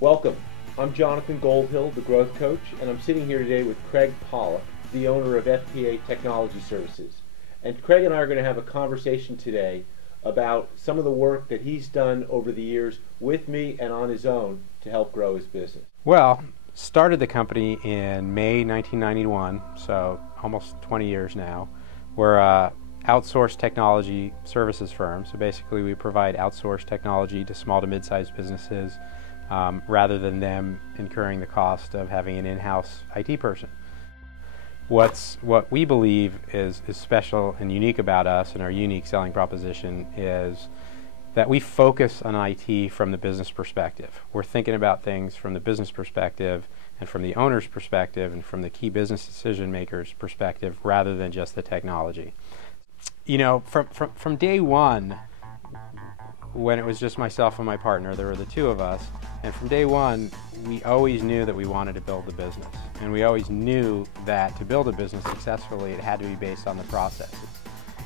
Welcome. I'm Jonathan Goldhill, the Growth Coach, and I'm sitting here today with Craig Pollack, the owner of FPA Technology Services. And Craig and I are going to have a conversation today about some of the work that he's done over the years with me and on his own to help grow his business. Well, started the company in May 1991, so almost 20 years now. We're a outsourced technology services firm, so basically we provide outsourced technology to small to mid-sized businesses rather than them incurring the cost of having an in-house IT person. What we believe is special and unique about us, and our unique selling proposition, is that we focus on IT from the business perspective. We're thinking about things from the business perspective and from the owner's perspective and from the key business decision maker's perspective rather than just the technology. You know, from day one, when it was just myself and my partner, there were the two of us, and from day one we always knew that we wanted to build the business, and we always knew that to build a business successfully it had to be based on the processes.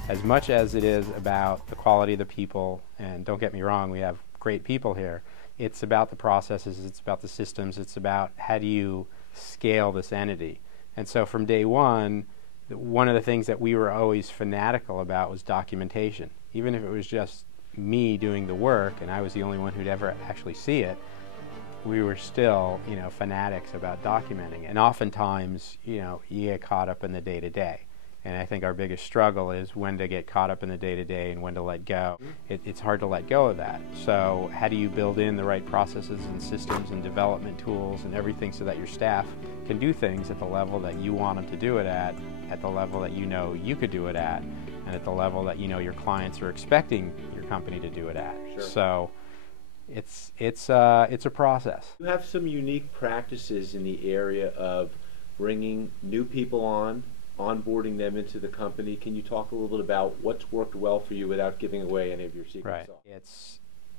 As much as it is about the quality of the people, and don't get me wrong, we have great people here, it's about the processes, it's about the systems, it's about how do you scale this entity. And so from day one of the things that we were always fanatical about was documentation. Even if it was just me doing the work and I was the only one who'd ever actually see it, we were still, fanatics about documenting. And oftentimes, you get caught up in the day-to-day. And I think our biggest struggle is when to get caught up in the day-to-day and when to let go. It's hard to let go of that. So how do you build in the right processes and systems and development tools and everything so that your staff can do things at the level that you want them to do it at the level that you know you could do it at, and at the level that your clients are expecting your company to do it at. Sure. So it's a process. You have some unique practices in the area of bringing new people on, onboarding them into the company. Can you talk a little bit about what's worked well for you without giving away any of your secrets? Right.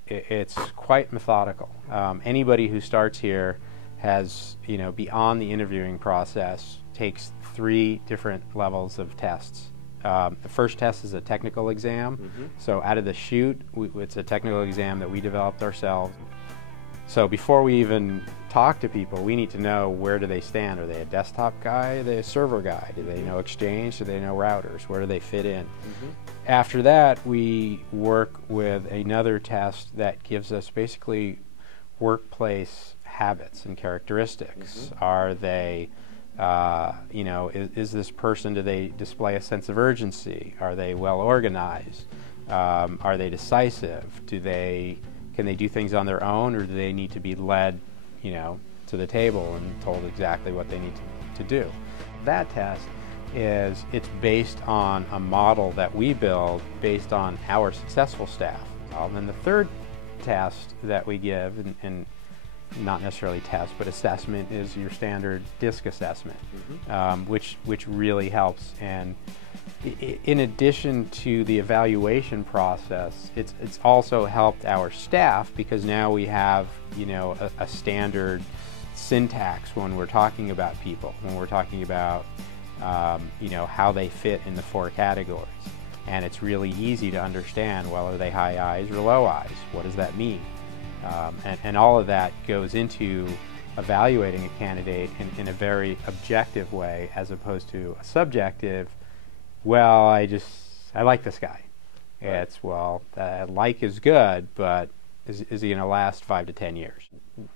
It's quite methodical. Anybody who starts here has, beyond the interviewing process, takes 3 different levels of tests. The first test is a technical exam. Mm-hmm. So out of the chute, it's a technical exam that we developed ourselves. So before we even talk to people, we need to know where do they stand. Are they a desktop guy? Are they a server guy? Do they know Exchange? Do they know routers? Where do they fit in? Mm-hmm. After that, we work with another test that gives us basically workplace habits and characteristics. Mm-hmm. Are they is this person, do they display a sense of urgency? Are they well organized? Are they decisive? Can they do things on their own, or do they need to be led, to the table and told exactly what they need to do? That test it's based on a model that we build based on our successful staff. And then the third test that we give, and not necessarily test, but assessment, is your standard DISC assessment, Mm-hmm. which really helps. And in addition to the evaluation process, it's also helped our staff, because now we have a standard syntax when we're talking about people, when we're talking about how they fit in the 4 categories. And it's really easy to understand, well, are they high I's or low I's? What does that mean? And all of that goes into evaluating a candidate in a very objective way, as opposed to a subjective, well, I like this guy. Right. It's, well, like is good, but is he going to last 5 to 10 years?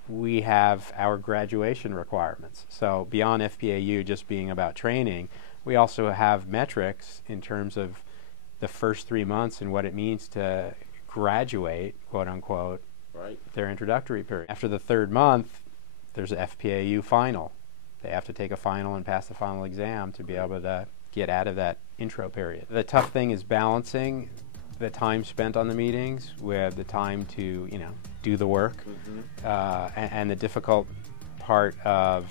We have our graduation requirements. So beyond FPAU just being about training, we also have metrics in terms of the first 3 months and what it means to graduate, quote unquote, Right. their introductory period. After the 3rd month, there's an FPAU final. They have to take a final and pass the final exam to be able to get out of that intro period. The tough thing is balancing the time spent on the meetings with the time to, do the work. Mm-hmm. And the difficult part of,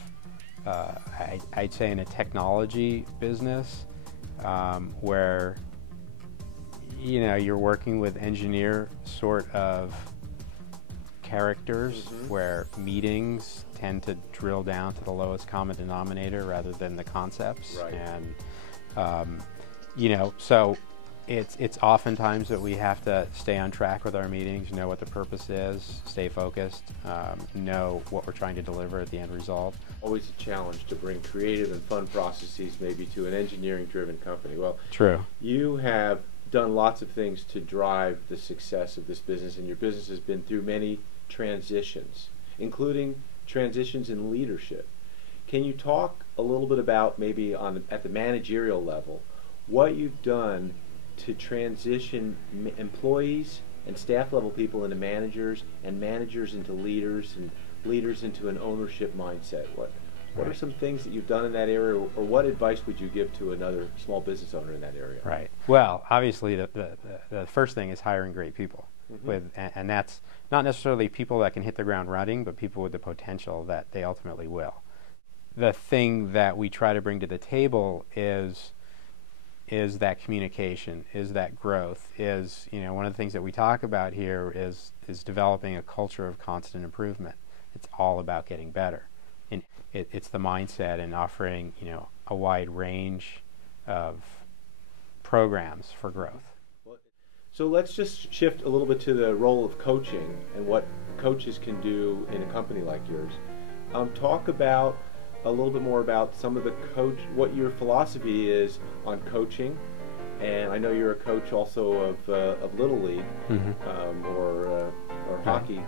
I'd say, in a technology business, where, you're working with engineer sort of characters, Mm-hmm. where meetings tend to drill down to the lowest common denominator rather than the concepts. Right. And so It's oftentimes that we have to stay on track with our meetings, know what the purpose is, stay focused, know what we're trying to deliver at the end result. Always a challenge to bring creative and fun processes maybe to an engineering-driven company. Well, True. you have done lots of things to drive the success of this business, and your business has been through many transitions, including transitions in leadership. Can you talk a little bit about maybe at the managerial level what you've done to transition employees and staff level people into managers and managers into leaders and leaders into an ownership mindset? What are some things that you've done in that area, or what advice would you give to another small business owner in that area? Right. Well, obviously the first thing is hiring great people. And that's not necessarily people that can hit the ground running, but people with the potential that they ultimately will. The thing that we try to bring to the table is that communication, is that growth, is, one of the things that we talk about here is developing a culture of constant improvement. It's all about getting better. And it's the mindset and offering, a wide range of programs for growth. So let's just shift a little bit to the role of coaching and what coaches can do in a company like yours. Talk about a little bit more about some of the what your philosophy is on coaching. And I know you're a coach also of Little League, or hockey.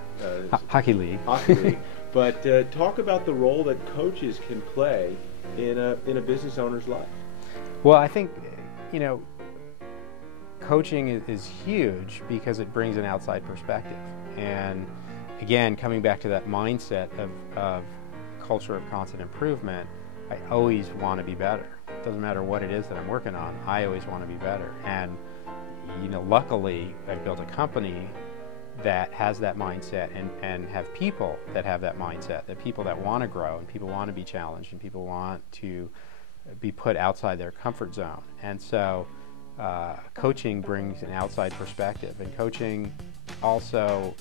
Hockey League. Hockey League. But talk about the role that coaches can play in a business owner's life. Well, I think, coaching is huge because it brings an outside perspective. And again, coming back to that mindset of culture of constant improvement, I always want to be better. It doesn't matter what it is that I'm working on, I always want to be better. And luckily I've built a company that has that mindset and have people that have that mindset, that people that want to grow and people want to be challenged and people want to be put outside their comfort zone. And so coaching brings an outside perspective, and coaching also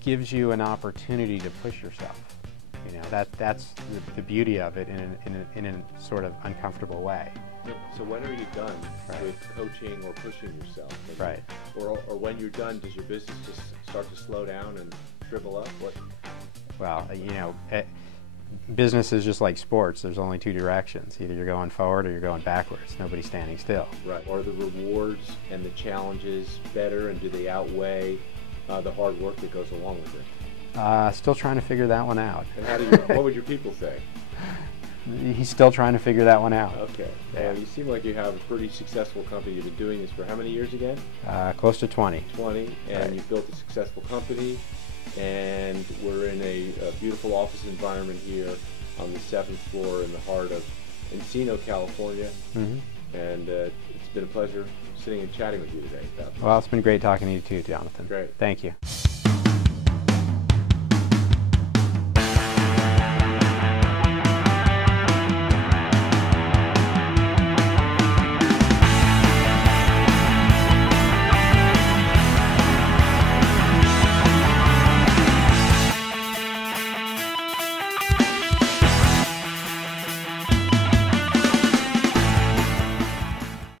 gives you an opportunity to push yourself. That's the beauty of it in a sort of uncomfortable way. So when are you done with coaching or pushing yourself? Right. Or when you're done, does your business just start to slow down and shrivel up? Well, business is just like sports. There's only two directions. Either you're going forward or you're going backwards. Nobody's standing still. Right. Are the rewards and the challenges better, and do they outweigh the hard work that goes along with it? Still trying to figure that one out. And what would your people say? He's still trying to figure that one out. Okay. You seem like you have a pretty successful company. You've been doing this for how many years again? Close to 20. 20, and right. You've built a successful company, and we're in a beautiful office environment here on the 7th floor in the heart of Encino, California. And it's been a pleasure sitting and chatting with you today. Well, it's been great talking to you too, Jonathan. Great. Thank you.